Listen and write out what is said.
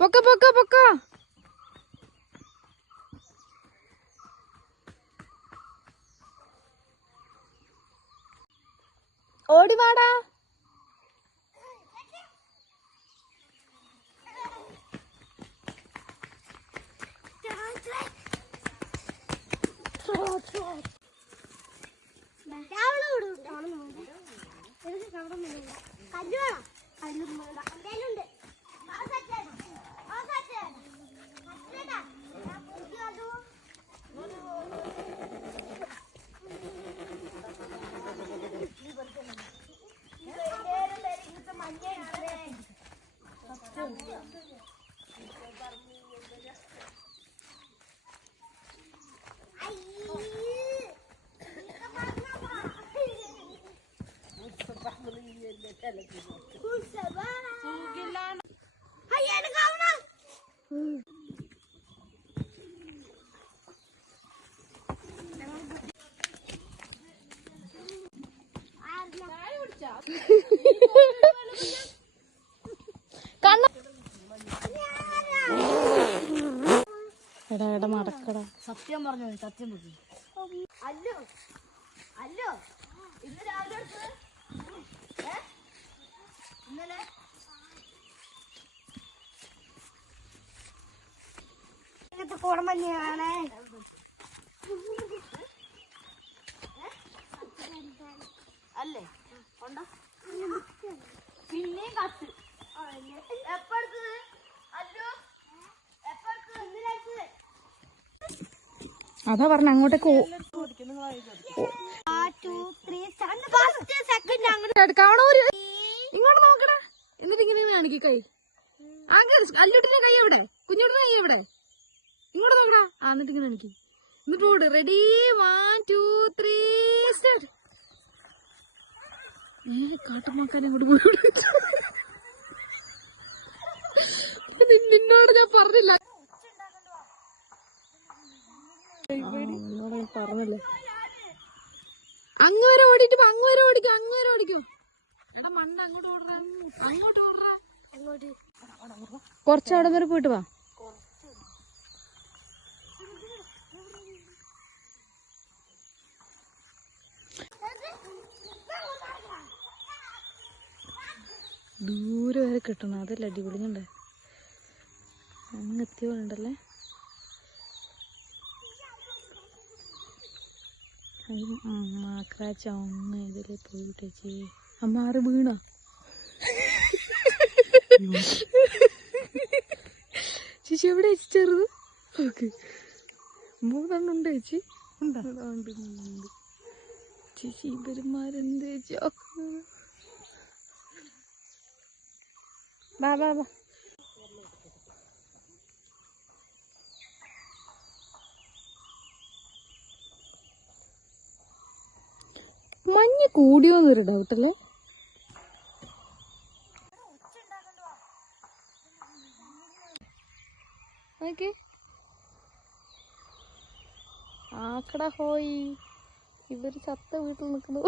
പൊക്ക പൊക്ക പൊക്ക. ഓടി വാടാ. എടാ എടാ നടക്കടാ. സത്യം പറഞ്ഞു, സത്യം പറഞ്ഞു. അല്ലോ അല്ലോ, ഇന്ന് രാവിലെ ഇന്നലെ ഇങ്ങനത്തെ കോടം തന്നെയാണ്. അല്ലേ ഉണ്ടോ? പിന്നെയും കത്ത് എപ്പടുത്തത്? അല്ലോ എപ്പടുത്തത്? അതാ പറഞ്ഞ അങ്ങോട്ടേക്ക് ഇങ്ങോട്ട് നോക്കണ. എന്നിട്ട് ഇങ്ങനെ കാണിക്ക കൈ. അല്ലുട്ടിന്റെ കൈ എവിടെ? കുഞ്ഞോട്ടിന്റെ കൈ എവിടെ? ഇങ്ങോട്ട് നോക്കടാ. എന്നിട്ട് ഇങ്ങനെ കാണിക്കും. എന്നിട്ട് ഓട്. Ready 1 2 3 start. കാട്ടുമാക്കാൻ അങ്ങോട്ട് പോയി. നിന്നോട് ഞാൻ പറഞ്ഞില്ല. പറഞ്ഞില്ലേ അങ്ങോരെ ഓടിട്ട് അങ്ങോരെ ഓടിക്കും. അങ്ങോരെ ഓടിക്കും. എടാ മണ്ണ അങ്ങോട്ട് ഓടറാ. അങ്ങോട്ട് ഓടറാ. കുറച്ചവിടെ വരെ പോയിട്ട് വാ. ദൂരെ വരെ കിട്ടണം. അതല്ലേ അടിപൊളിയുണ്ടേ. അങ്ങ് എത്തിയോണ്ടല്ലേ. മാക്രാച്ചമ്മ ഇതില് പോയിട്ടേ അമ്മാറ് വീണോ? ചേച്ചി എവിടെ ചെറുത്? ഓക്കെ 3 ഉണ്ട് ചേച്ചി. ഉണ്ട് ചേച്ചി. ഇവരുമാരെന്ത് ചേച്ചി? ബാ ബാ ബാ. മഞ്ഞ് കൂടിയോന്നൊരു ഡൗട്ടല്ലേ. ആക്കട ഹോയി. ഇവര് ചത്ത വീട്ടിൽ നിൽക്കുന്നു.